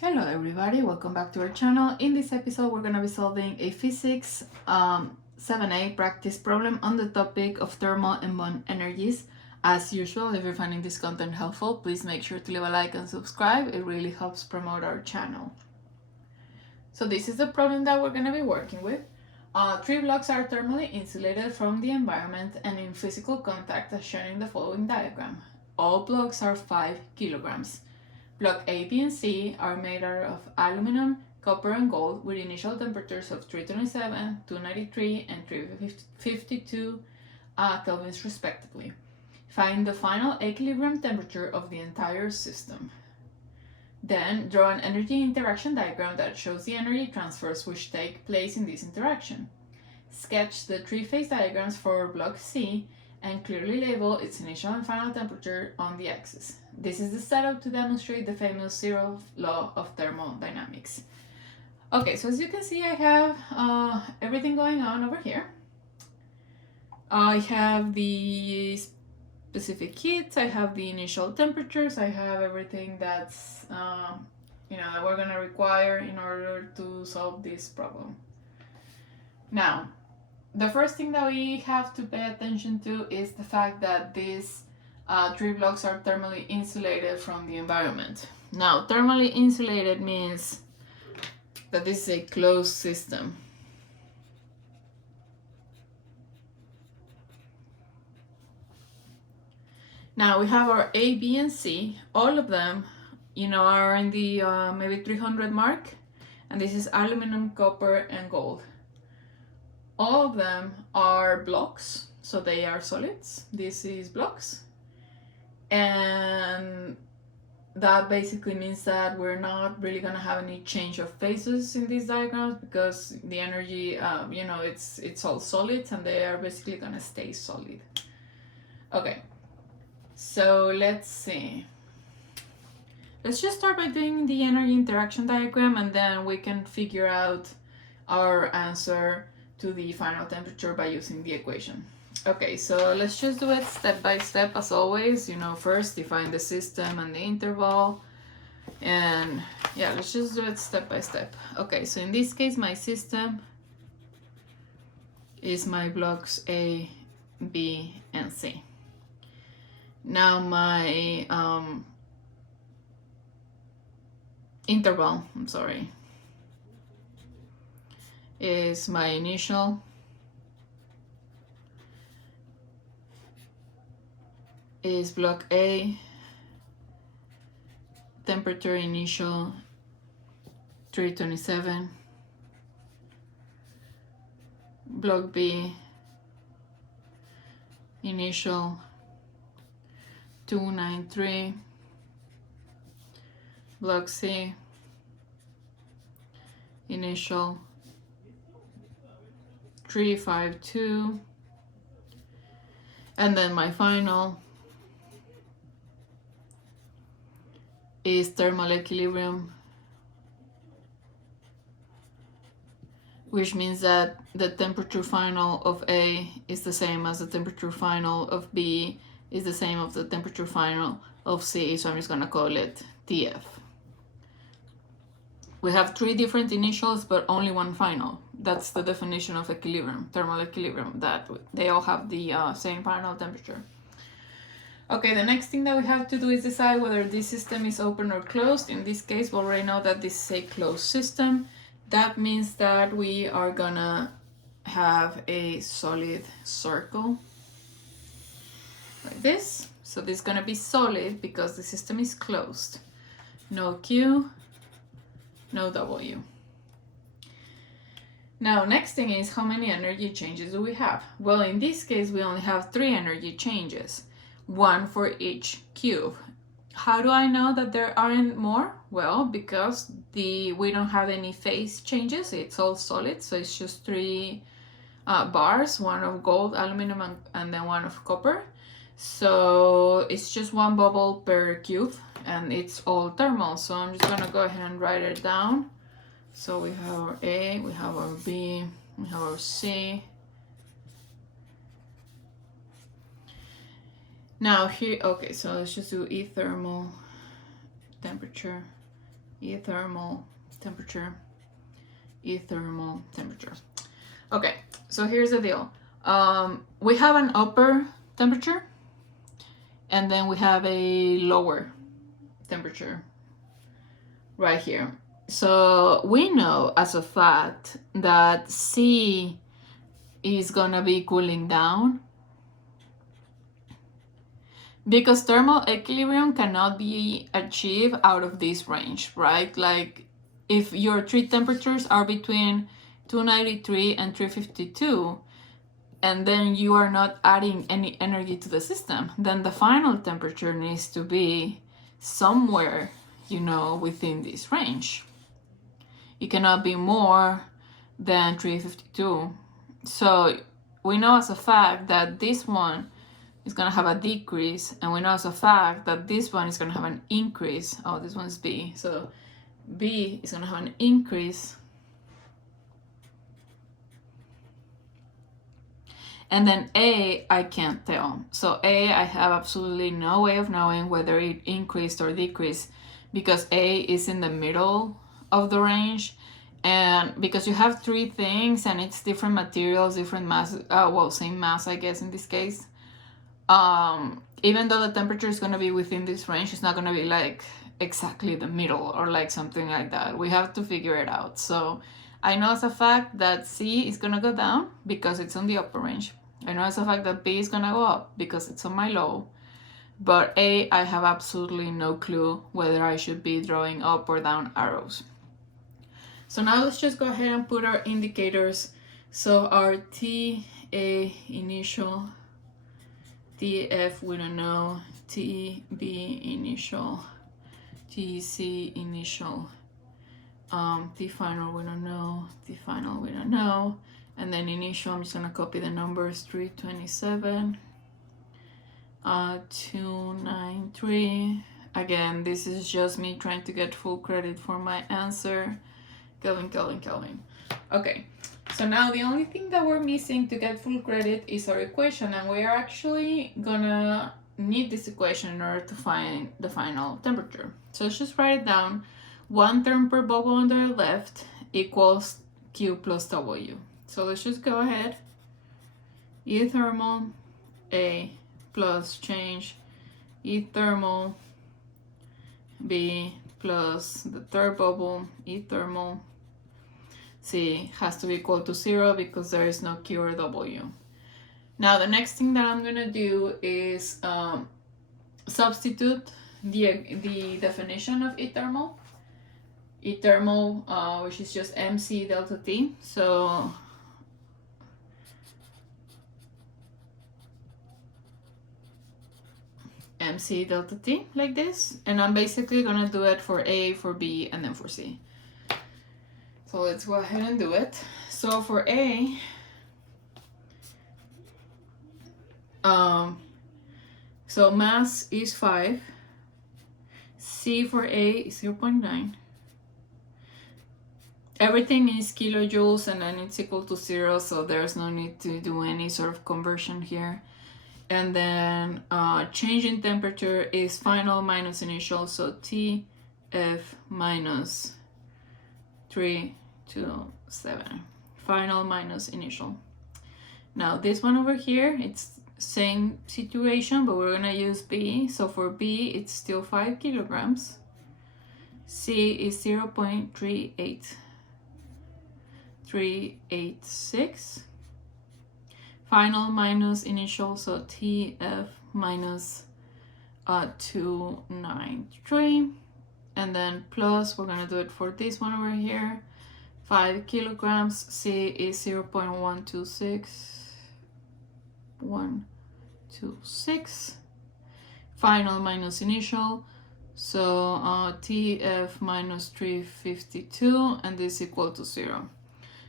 Hello everybody, welcome back to our channel. In this episode we're going to be solving a physics 7A practice problem on the topic of thermal and bond energies. As usual, if you're finding this content helpful, please make sure to leave a like and subscribe. It really helps promote our channel. So this is the problem that we're going to be working with. Three blocks are thermally insulated from the environment and in physical contact as shown in the following diagram. All blocks are 5 kilograms. Block A, B, and C are made out of aluminum, copper, and gold with initial temperatures of 327, 293, and 352 kelvins respectively. Find the final equilibrium temperature of the entire system. Then draw an energy interaction diagram that shows the energy transfers which take place in this interaction. Sketch the three-phase diagrams for block C and clearly label its initial and final temperature on the axis. This is the setup to demonstrate the famous zero law of thermodynamics. Okay, so as you can see, I have everything going on over here. I have the specific heats, I have the initial temperatures, I have everything that's that we're gonna require in order to solve this problem. Now, the first thing that we have to pay attention to is the fact that these three blocks are thermally insulated from the environment. Now, thermally insulated means that this is a closed system. Now we have our A, B, and C. All of them, are in the maybe 300 mark, and this is aluminum, copper, and gold. All of them are blocks, so they are solids. This is blocks. And that basically means that we're not really going to have any change of phases in these diagrams because the energy, it's all solids and they are basically going to stay solid. Okay, so let's see. Let's just start by doing the energy interaction diagram and then we can figure out our answer to the final temperature by using the equation. Okay, so let's just do it step by step as always. First define the system and the interval. And yeah, let's just do it step by step. Okay, so in this case, my system is my blocks A, B, and C. Now my interval, is my initial is block A, temperature initial 327, block B, initial 293, block C, initial 352, and then my final is thermal equilibrium, which means that the temperature final of A is the same as the temperature final of B is the same as the temperature final of C, so I'm just gonna call it TF. We have three different initials but only one final. That's the definition of equilibrium, thermal equilibrium, that they all have the same final temperature. Okay, the next thing that we have to do is decide whether this system is open or closed. In this case, we already know that this is a closed system. That means that we are gonna have a solid circle like this. So this is gonna be solid because the system is closed. No Q, no W. Now, next thing is how many energy changes do we have? Well, in this case, we only have 3 energy changes. 1 for each cube. How do I know that there aren't more? Well, because we don't have any phase changes. It's all solid, so it's just 3 bars, 1 of gold, aluminum, and then 1 of copper. So it's just 1 bubble per cube, and it's all thermal. So I'm just gonna go ahead and write it down. So we have our A, we have our B, we have our C. Now here, okay, so let's just do E thermal temperature thermal temperature, thermal temperature. Okay, so here's the deal. We have an upper temperature, and then we have a lower temperature right here. So we know as a fact that C is gonna be cooling down because thermal equilibrium cannot be achieved out of this range, right? Like if your three temperatures are between 293 and 352, and then you are not adding any energy to the system, then the final temperature needs to be somewhere, you know, within this range. It cannot be more than 352. So we know as a fact that this one is going to have a decrease, and we know as a fact that this one is going to have an increase. Oh, this one's B. So B is going to have an increase. And then A, I can't tell. So A, I have absolutely no way of knowing whether it increased or decreased because A is in the middle of the range. And because you have three things and it's different materials, different mass, well, same mass, I guess, in this case. Even though the temperature is going to be within this range, it's not going to be like exactly the middle or like something like that. We have to figure it out. So I know as a fact that C is going to go down because it's on the upper range. I know as a fact that B is going to go up because it's on my low. But A, I have absolutely no clue whether I should be drawing up or down arrows. So now let's just go ahead and put our indicators. So our TA initial, TF we don't know, TB initial, TC initial, T final we don't know, T final we don't know, and then initial I'm just gonna copy the numbers 327, 293. Again, this is just me trying to get full credit for my answer. Kelvin. Okay, so now the only thing that we're missing to get full credit is our equation, and we are actually gonna need this equation in order to find the final temperature. So let's just write it down. 1 term per bubble on the left equals Q plus W. So let's just go ahead. E thermal A plus change E thermal B plus the third bubble E thermal C has to be equal to 0 because there is no Q or W. Now the next thing that I'm gonna do is substitute the definition of E thermal, which is just MC delta T. So MC delta T like this, and I'm basically gonna do it for A, for B, and then for C. So let's go ahead and do it. So for A, so mass is 5, C for A is 0.9. Everything is kilojoules and then it's equal to 0, so there's no need to do any sort of conversion here. And then change in temperature is final minus initial, so TF minus 327, final minus initial. Now this one over here, it's same situation, but we're gonna use B. So for B, it's still 5 kilograms. C is 0.386. Final minus initial, so TF minus 293. And then plus, we're gonna do it for this one over here. 5 kilograms, C is 0.126. Final minus initial, so TF minus 352, and this is equal to 0.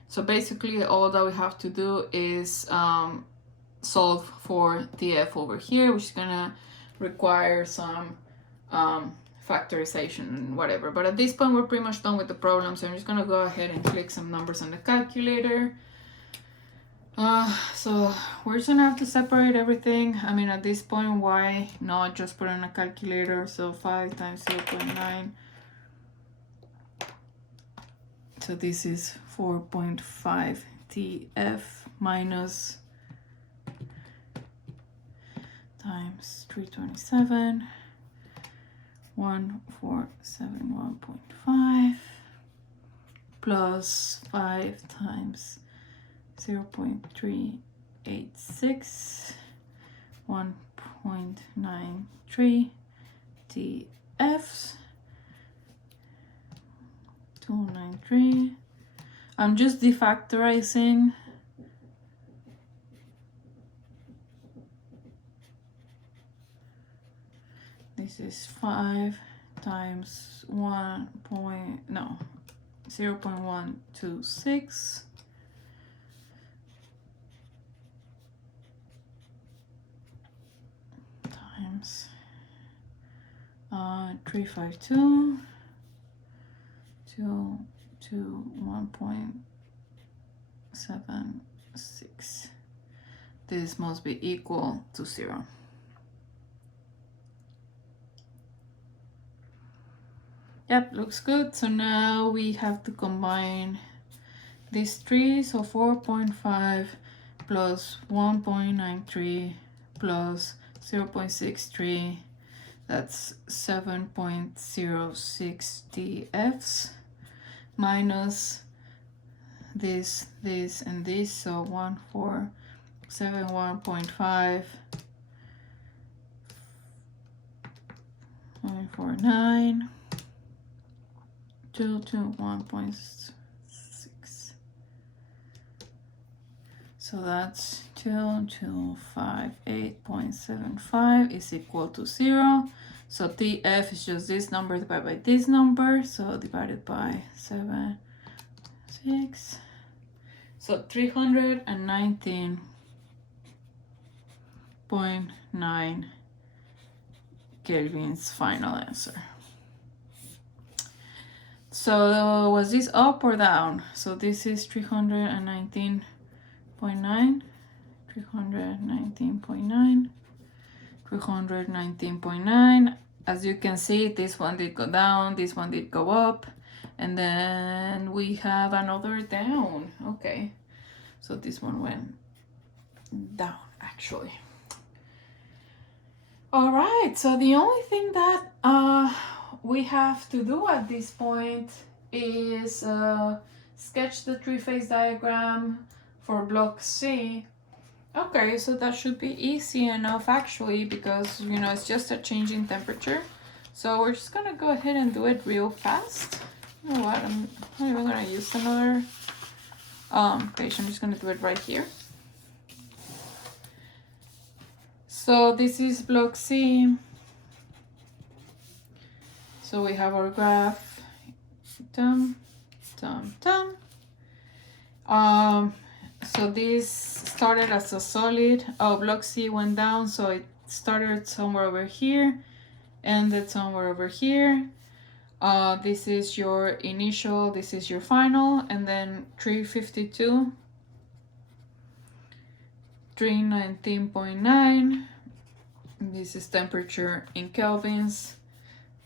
So basically all that we have to do is solve for TF over here, which is gonna require some factorization and whatever. But at this point, we're pretty much done with the problem, so I'm just gonna go ahead and click some numbers on the calculator. So we're just gonna have to separate everything. I mean, at this point, why not just put in a calculator? So 5 times 0.9 So this is 4.5 TF minus times 327, 1471.5 plus 5 times 0.386, 1.93 TFs, 293. I'm just defactorizing. This is 5 times 0.126 times 352 to 1.76. This must be equal to 0. Yep, looks good. So now we have to combine these three. So 4.5 plus 1.93 plus 0.63, that's 7.06 TFs minus this, and this, so 1471.5, 149 to 1.6. So that's 2258.75 is equal to 0. So TF is just this number divided by this number. So divided by 6. So 319.9 Kelvin's final answer. So was this up or down? So this is 319.9, 319.9, 319.9. As you can see, this one did go down, this one did go up, and then we have another down. Okay, so this one went down actually. All right, so the only thing that we have to do at this point is sketch the three-phase diagram for block C. Okay, so that should be easy enough actually, because you know it's just a change in temperature. So we're just gonna go ahead and do it real fast. You know what, I'm not even gonna use another page. I'm just gonna do it right here. So this is block C. So we have our graph. So this started as a solid. Oh, block C went down, so it started somewhere over here, ended somewhere over here. This is your initial, this is your final, and then 352, 319.9. This is temperature in kelvins.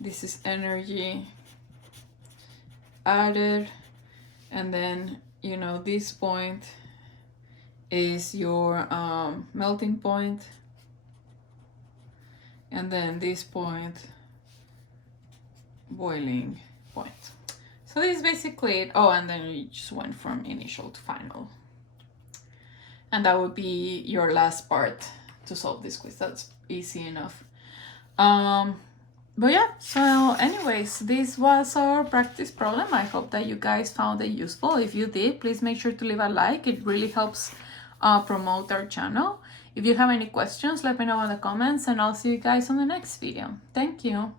This is energy added, and then you know this point is your melting point, and then this point boiling point. So this is basically it. Oh, and then you just went from initial to final, and that would be your last part to solve this quiz. That's easy enough. But yeah, so anyways, this was our practice problem. I hope that you guys found it useful. If you did, please make sure to leave a like. It really helps promote our channel. If you have any questions, let me know in the comments, and I'll see you guys on the next video. Thank you.